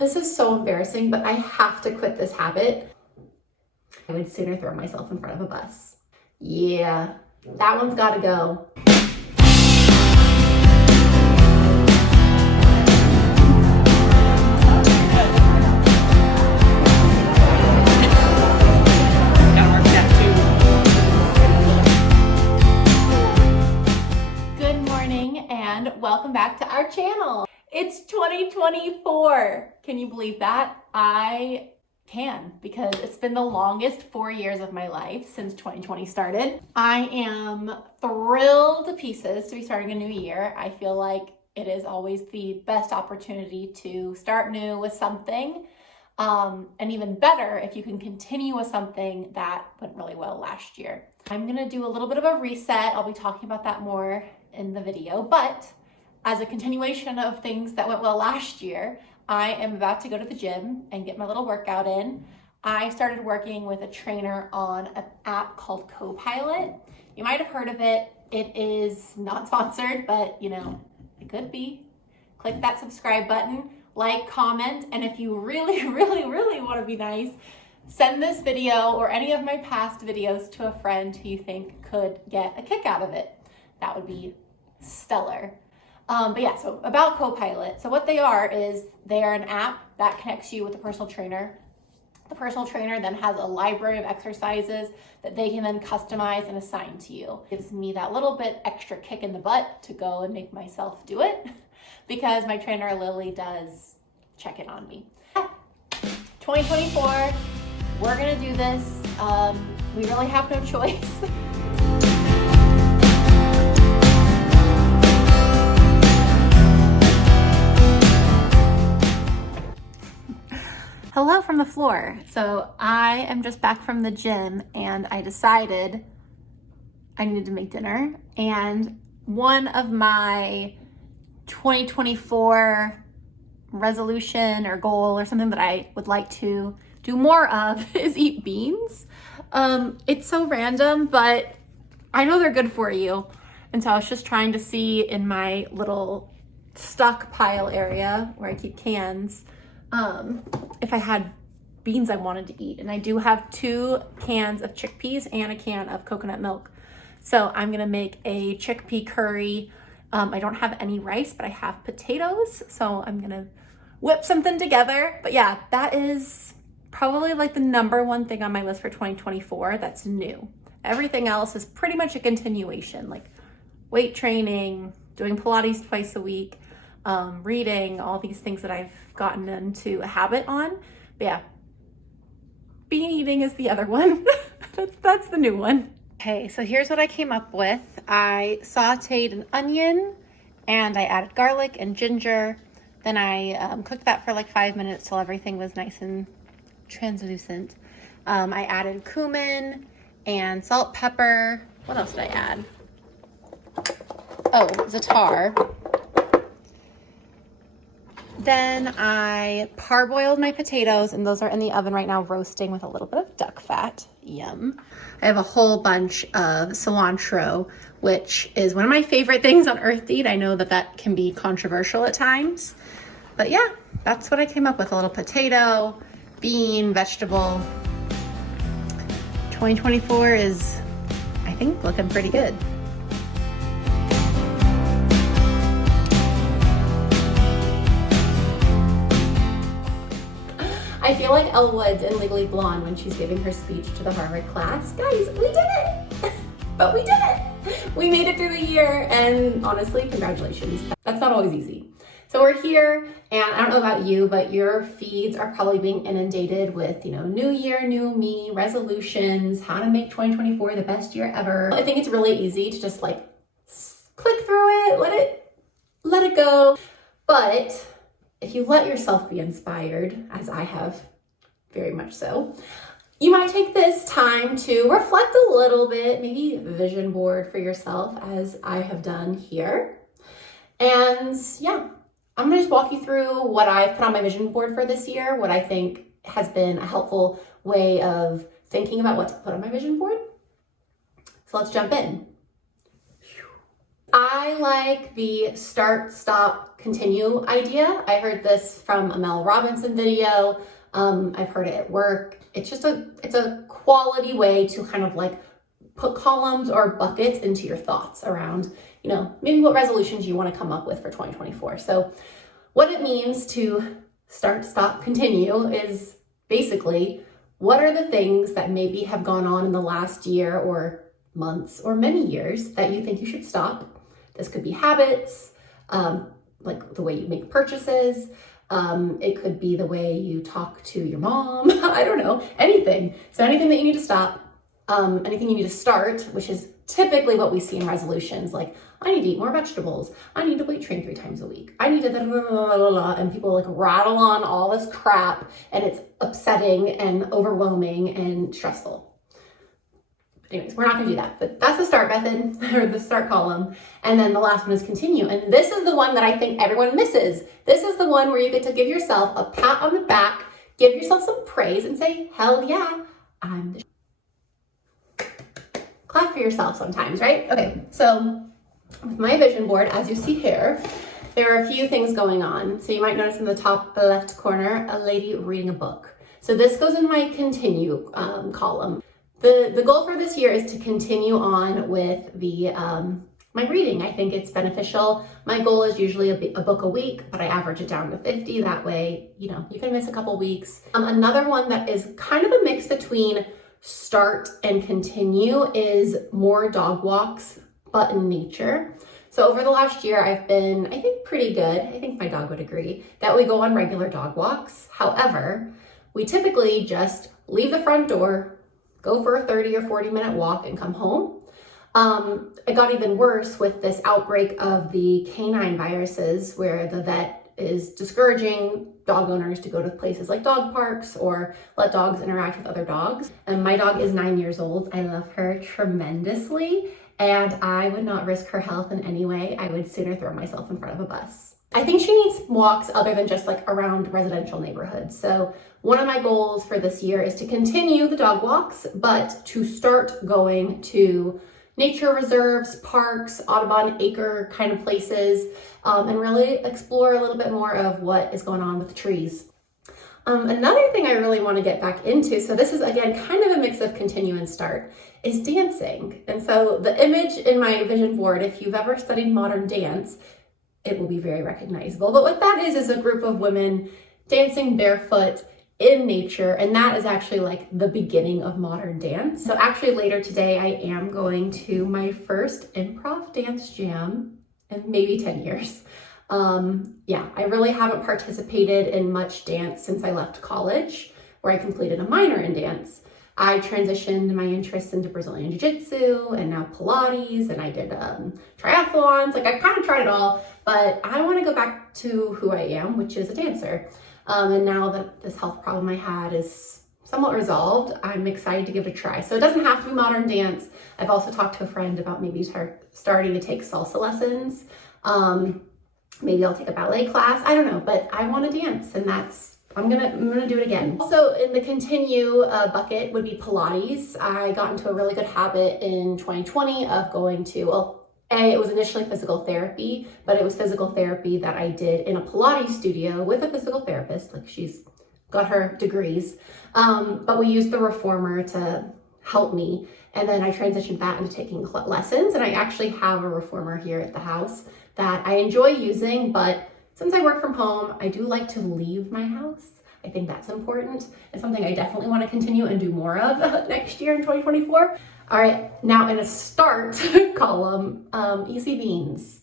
This is so embarrassing, but I have to quit this habit. I would sooner throw myself in front of a bus. Yeah, that one's gotta go. Good morning and welcome back to our channel. It's 2024. Can you believe that? I can, because it's been the longest 4 years of my life since 2020 started. I am thrilled to pieces to be starting a new year. I feel like it is always the best opportunity to start new with something. And even better if you can continue with something that went really well last year. I'm gonna do a little bit of a reset. I'll be talking about that more in the video, but as a continuation of things that went well last year, I am about to go to the gym and get my little workout in. I started working with a trainer on an app called Copilot. You might have heard of it. It is not sponsored, but you know, it could be. Click that subscribe button, like, comment, and if you really want to be nice, send this video or any of my past videos to a friend who you think could get a kick out of it. That would be stellar. But yeah, so about Copilot. So what they are is they are an app that connects you with a personal trainer. The personal trainer then has a library of exercises that they can then customize and assign to you. It gives me that little bit extra kick in the butt to go and make myself do it because my trainer Lily does check in on me. 2024, we're gonna do this. We really have no choice. Hello from the floor. So I am just back from the gym and I decided I needed to make dinner. And one of my 2024 resolution or goal or something that I would like to do more of is eat beans. It's so random, but I know they're good for you. And so I was just trying to see in my little stockpile area where I keep cans, if I had beans I wanted to eat. And I do have 2 cans of chickpeas and a can of coconut milk. So I'm gonna make a chickpea curry. I don't have any rice, but I have potatoes. So I'm gonna whip something together. But yeah, that is probably like the #1 thing on my list for 2024 that's new. Everything else is pretty much a continuation, like weight training, doing Pilates twice a week, reading, all these things that I've gotten into a habit on. But yeah, bean eating is the other one. that's the new one. Okay, so here's what I came up with. I sauteed an onion and I added garlic and ginger. Then I cooked that for like 5 minutes till everything was nice and translucent. I added cumin and salt, pepper. What else did I add? Oh, za'atar. Then I parboiled my potatoes and those are in the oven right now roasting with a little bit of duck fat. Yum. I have a whole bunch of cilantro, which is one of my favorite things on earth to eat. I know that can be controversial at times, but yeah, that's what I came up with. A little potato, bean, vegetable. 2024 is, I think, looking pretty good. I feel like Elle Woods in Legally Blonde when she's giving her speech to the Harvard class. Guys, we did it! But we did it! We made it through the year, and honestly, congratulations. That's not always easy. So we're here, and I don't know about you, but your feeds are probably being inundated with, you know, new year, new me, resolutions, how to make 2024 the best year ever. I think it's really easy to just like click through it, let it go. But if you let yourself be inspired, as I have very much so, you might take this time to reflect a little bit, maybe vision board for yourself as I have done here. And yeah, I'm gonna just walk you through what I've put on my vision board for this year, what I think has been a helpful way of thinking about what to put on my vision board. So let's jump in. I like the start, stop, continue idea. I heard this from a Mel Robinson video. I've heard it at work. It's a quality way to kind of like put columns or buckets into your thoughts around, maybe what resolutions you want to come up with for 2024. So what it means to start, stop, continue is basically, what are the things that maybe have gone on in the last year or months or many years that you think you should stop? This could be habits, like the way you make purchases. It could be the way you talk to your mom. I don't know, anything. So anything that you need to stop, anything you need to start, which is typically what we see in resolutions, like I need to eat more vegetables. I need to weight train 3 times a week. I need to and people like rattle on all this crap, and it's upsetting and overwhelming and stressful. Anyways, we're not gonna do that, but that's the start method or the start column. And then the last one is continue. And this is the one that I think everyone misses. This is the one where you get to give yourself a pat on the back, give yourself some praise and say, hell yeah, I'm the clap for yourself sometimes, right? Okay, so with my vision board, as you see here, there are a few things going on. So you might notice in the top left corner, a lady reading a book. So this goes in my continue column. The goal for this year is to continue on with the my reading. I think it's beneficial. My goal is usually a book a week, but I average it down to 50. That way, you can miss a couple weeks. Another one that is kind of a mix between start and continue is more dog walks, but in nature. So over the last year, I've been, I think, pretty good. I think my dog would agree that we go on regular dog walks. However, we typically just leave the front door, go for a 30 or 40-minute walk and come home. It got even worse with this outbreak of the canine viruses, where the vet is discouraging dog owners to go to places like dog parks or let dogs interact with other dogs. And my dog is 9 years old. I love her tremendously, and I would not risk her health in any way. I would sooner throw myself in front of a bus. I think she needs walks other than just like around residential neighborhoods. So one of my goals for this year is to continue the dog walks, but to start going to nature reserves, parks, Audubon Acre kind of places, and really explore a little bit more of what is going on with the trees. Another thing I really want to get back into, so this is again kind of a mix of continue and start, is dancing. And so the image in my vision board, if you've ever studied modern dance, it will be very recognizable. But what that is a group of women dancing barefoot in nature, and that is actually like the beginning of modern dance. So actually later today, I am going to my first improv dance jam in maybe 10 years. I really haven't participated in much dance since I left college, where I completed a minor in dance. I transitioned my interests into Brazilian Jiu-Jitsu and now Pilates, and I did triathlons. Like I kind of tried it all, but I want to go back to who I am, which is a dancer. And now that this health problem I had is somewhat resolved, I'm excited to give it a try. So it doesn't have to be modern dance. I've also talked to a friend about maybe starting to take salsa lessons. Maybe I'll take a ballet class. I don't know, but I want to dance, and I'm gonna do it again. Also in the continue bucket would be Pilates. I got into a really good habit in 2020 of going to, it was initially physical therapy, but it was physical therapy that I did in a Pilates studio with a physical therapist. Like she's got her degrees, but we used the reformer to help me. And then I transitioned that into taking lessons. And I actually have a reformer here at the house that I enjoy using, but since I work from home, I do like to leave my house. I think that's important. It's something I definitely want to continue and do more of next year in 2024. All right, now in a start column, easy beans.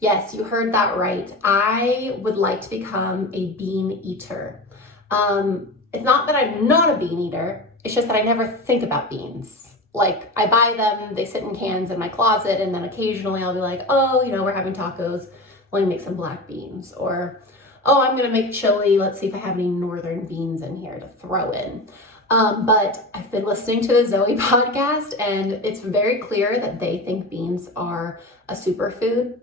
Yes, you heard that right. I would like to become a bean eater. It's not that I'm not a bean eater, it's just that I never think about beans. Like I buy them, they sit in cans in my closet, and then occasionally I'll be like, oh, we're having tacos, let me make some black beans. Or, oh, I'm gonna make chili, let's see if I have any northern beans in here to throw in. But I've been listening to the Zoe podcast, and it's very clear that they think beans are a superfood,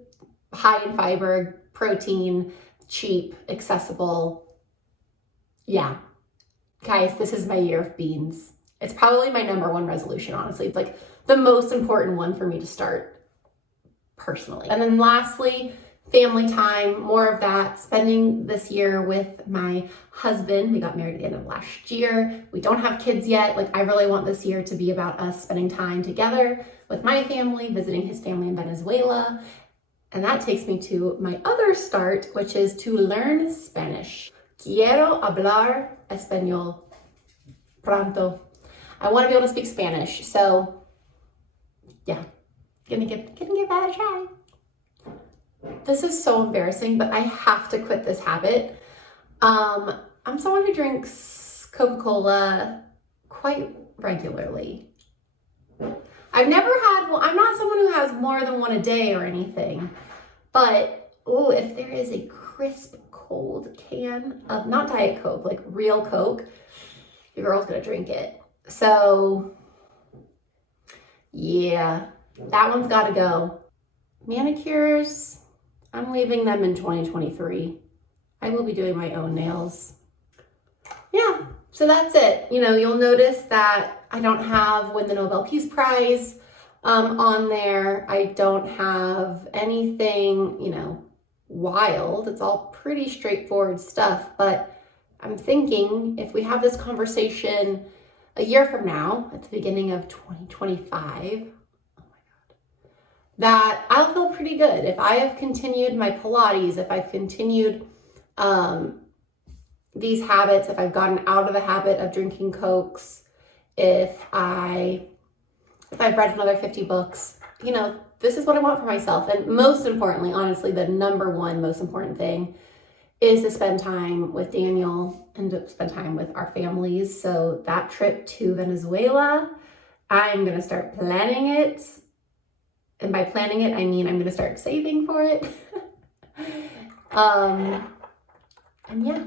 high in fiber, protein, cheap, accessible. Yeah, guys, this is my year of beans. It's probably my number one resolution, honestly. It's like the most important one for me to start. personally. And then lastly, family time, more of that, spending this year with my husband. We got married at the end of last year. We don't have kids yet. Like, I really want this year to be about us spending time together with my family, visiting his family in Venezuela. And that takes me to my other start, which is to learn Spanish. Quiero hablar español pronto. I want to be able to speak Spanish. So yeah, gonna give that a try. This is so embarrassing, but I have to quit this habit. I'm someone who drinks Coca-Cola quite regularly. I've never had, well, I'm not someone who has more than one a day or anything, but oh, if there is a crisp cold can of, not Diet Coke, like real Coke, your girl's gonna drink it. So yeah, that one's gotta go. Manicures, I'm leaving them in 2023. I will be doing my own nails. Yeah, so that's it. You know, you'll notice that I don't have Win the Nobel Peace Prize on there. I don't have anything, you know, wild. It's all pretty straightforward stuff, but I'm thinking if we have this conversation a year from now, at the beginning of 2025, that I'll feel pretty good. If I have continued my Pilates, if I've continued these habits, if I've gotten out of the habit of drinking Cokes, if I've read another 50 books, you know, this is what I want for myself. And most importantly, honestly, the number one most important thing is to spend time with Daniel and to spend time with our families. So that trip to Venezuela, I'm going to start planning it. And by planning it, I mean I'm going to start saving for it. And yeah.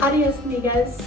Adios, amigas.